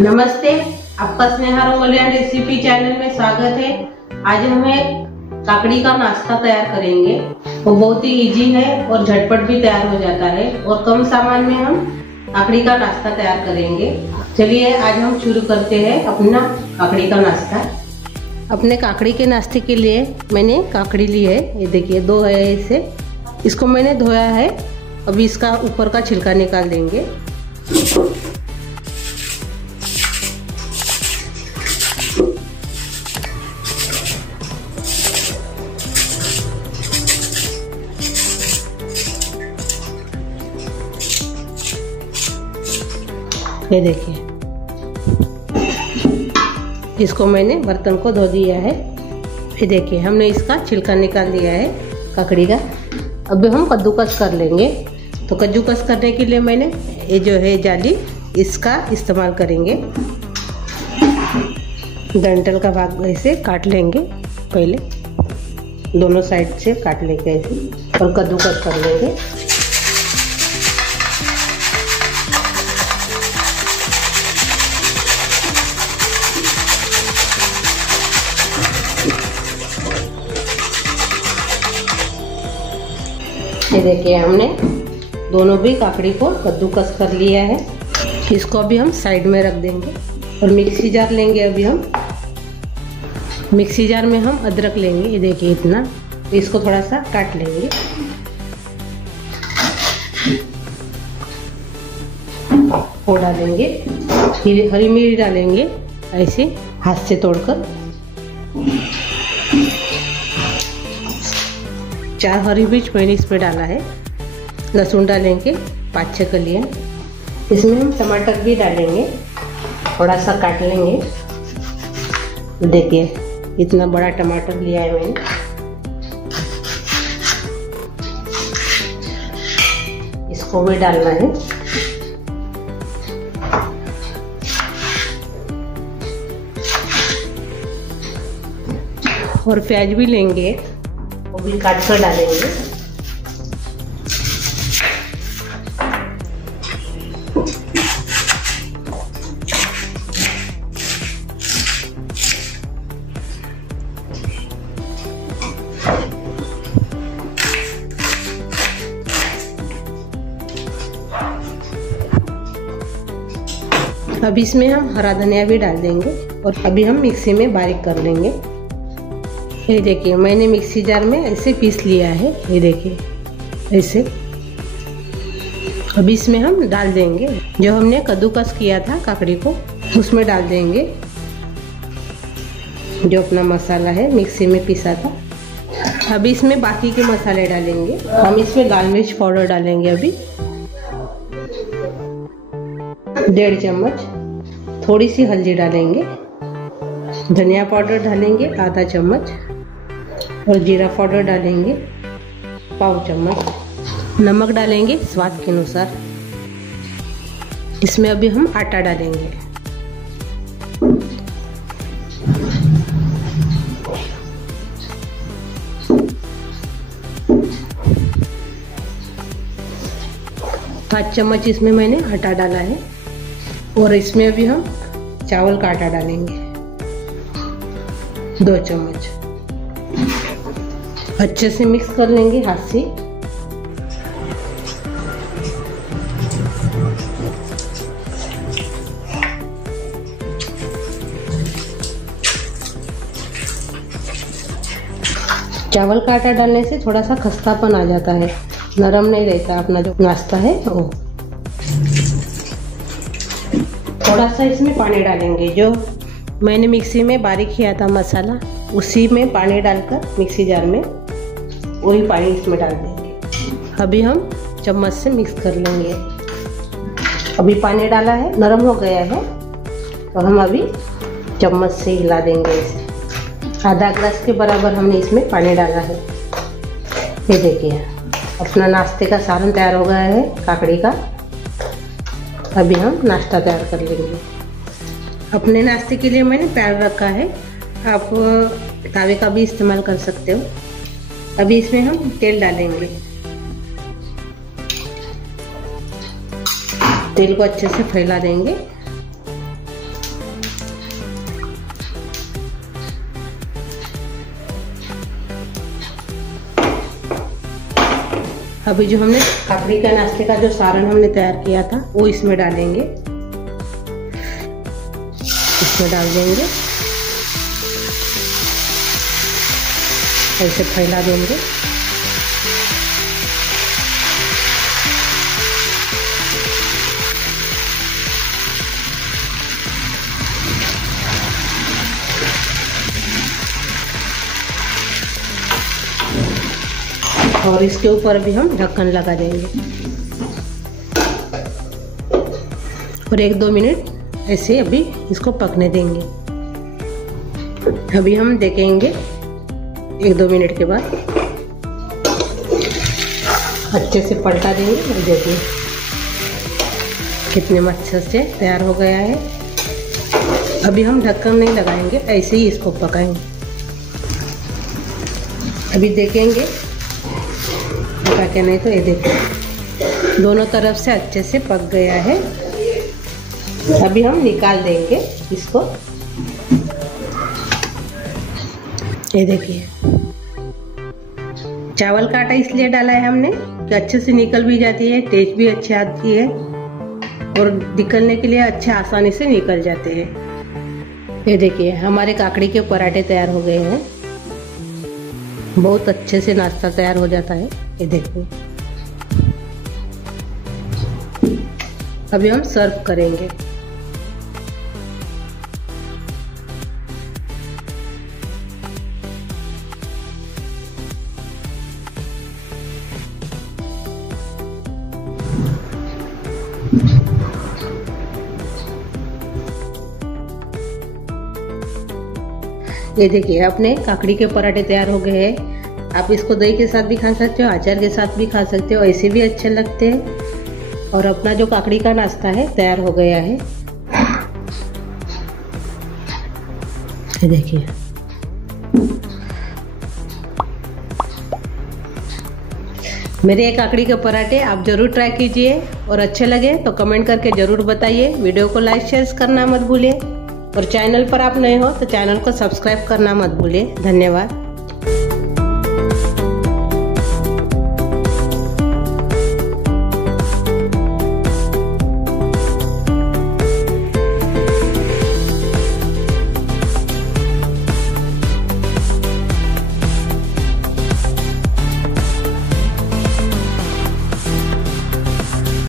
नमस्ते, आपका Sneha रंगोलिया recipe channel में स्वागत है। आज हमें काकड़ी का नाश्ता तैयार करेंगे। वो बहुत ही इजी है और झटपट भी तैयार हो जाता है और कम सामान में हम काकड़ी का नाश्ता तैयार करेंगे। चलिए आज हम शुरू करते हैं अपना काकड़ी का नाश्ता। अपने काकड़ी के नाश्ते के लिए मैंने काकड़ी ली है, ये देखिए 2 है इसे। इसको मैंने धोया है। अभी इसका ऊपर का छिलका निकाल देंगे। ये देखिए, इसको मैंने बर्तन को धो दिया है। ये देखिए, हमने इसका छिलका निकाल दिया है काकड़ी का। अब हम कद्दूकस कर लेंगे। तो कद्दूकस करने के लिए मैंने ये जो है जाली, इसका इस्तेमाल करेंगे। डंठल का भाग ऐसे काट लेंगे, पहले दोनों साइड से काट लेंगे ऐसे और कद्दूकस कर लेंगे। ये देखिए, हमने दोनों भी काकड़ी को कद्दूकस कर लिया है। इसको अभी हम साइड में रख देंगे और मिक्सी जार लेंगे। अभी हम मिक्सी जार में हम अदरक लेंगे। ये देखिए इतना, इसको थोड़ा सा काट लेंगे। वो डालेंगे, फिर हरी मिर्च डालेंगे ऐसे हाथ से तोड़कर। 4 हरी मिर्च मैंने इसमें डाला है। लहसुन डालेंगे 5-6 कलियाँ। इसमें हम टमाटर भी डालेंगे, थोड़ा सा काट लेंगे। देखिए इतना बड़ा टमाटर लिया है मैंने। इसको भी डालना है। और प्याज भी लेंगे, वो भी काट कर डालेंगे। अब इसमें हम हरा धनिया भी डाल देंगे और अभी हम मिक्सी में बारीक कर लेंगे। ये देखिए, मैंने मिक्सी जार में ऐसे पीस लिया है। ये देखिए ऐसे। अब इसमें हम डाल देंगे जो हमने कद्दूकस किया था काकड़ी को, उसमें डाल देंगे जो अपना मसाला है मिक्सी में पीसा था। अभी इसमें बाकी के मसाले डालेंगे। हम इसमें लाल मिर्च पाउडर डालेंगे अभी 1.5 चम्मच। थोड़ी सी हल्दी डालेंगे, धनिया पाउडर डालेंगे आधा चम्मच और जीरा पाउडर डालेंगे 1/4 चम्मच। नमक डालेंगे स्वाद के अनुसार। इसमें अभी हम आटा डालेंगे। पाँच चम्मच इसमें मैंने आटा डाला है और इसमें अभी हम चावल का आटा डालेंगे 2 चम्मच। अच्छे से मिक्स कर लेंगे हाथ से। चावल का आटा डालने से थोड़ा सा खस्तापन आ जाता है, नरम नहीं रहता अपना जो नाश्ता है वो। थोड़ा सा इसमें पानी डालेंगे, जो मैंने मिक्सी में बारीक किया था मसाला, उसी में पानी डालकर मिक्सी जार में वही पानी इसमें डाल देंगे। अभी हम चम्मच से मिक्स कर लेंगे। अभी पानी डाला है, नरम हो गया है, तो हम अभी चम्मच से हिला देंगे इसे। आधा ग्लास के बराबर हमने इसमें पानी डाला है। ये देखिए, अपना नाश्ते का सालन तैयार हो गया है काकड़ी का। अभी हम नाश्ता तैयार कर लेंगे। अपने नाश्ते के लिए मैंने पैन रखा है, आप तावे का भी इस्तेमाल कर सकते हो। अभी इसमें हम तेल डालेंगे। तेल को अच्छे से फैला देंगे अभी जो हमने काकड़ी का नाश्ते का जो सारण हमने तैयार किया था वो इसमें डालेंगे, इसमें डाल देंगे, ऐसे फैला देंगे। और इसके ऊपर भी हम ढक्कन लगा देंगे और 1-2 मिनट ऐसे अभी इसको पकने देंगे। अभी हम देखेंगे 1-2 मिनट के बाद अच्छे से पलटा देंगे और देखिए कितने अच्छे से तैयार हो गया है। अभी हम ढक्कन नहीं लगाएंगे, ऐसे ही इसको पकाएंगे। अभी देखेंगे पका के, नहीं तो ये देखिए दोनों तरफ से अच्छे से पक गया है। अभी हम निकाल देंगे इसको। ये देखिए चावल का आटा इसलिए डाला है हमने कि अच्छे से निकल भी जाती है, टेस्ट भी अच्छी आती है और निकलने के लिए अच्छे आसानी से निकल जाते हैं। ये देखिए हमारे काकड़ी के पराठे तैयार हो गए हैं। बहुत अच्छे से नाश्ता तैयार हो जाता है। ये देखिए अभी हम सर्व करेंगे। ये देखिए अपने काकड़ी के पराठे तैयार हो गए हैं। आप इसको दही के साथ भी खा सकते हो, अचार के साथ भी खा सकते हो, ऐसे भी अच्छे लगते हैं। और अपना जो काकड़ी का नाश्ता है तैयार हो गया है। ये देखिए मेरे ये काकड़ी के पराठे आप जरूर ट्राई कीजिए और अच्छे लगे तो कमेंट करके जरूर बताइए। वीडियो को लाइक शेयर करना मत भूलिए और चैनल पर आप नए हो तो चैनल को सब्सक्राइब करना मत भूलिए। धन्यवाद।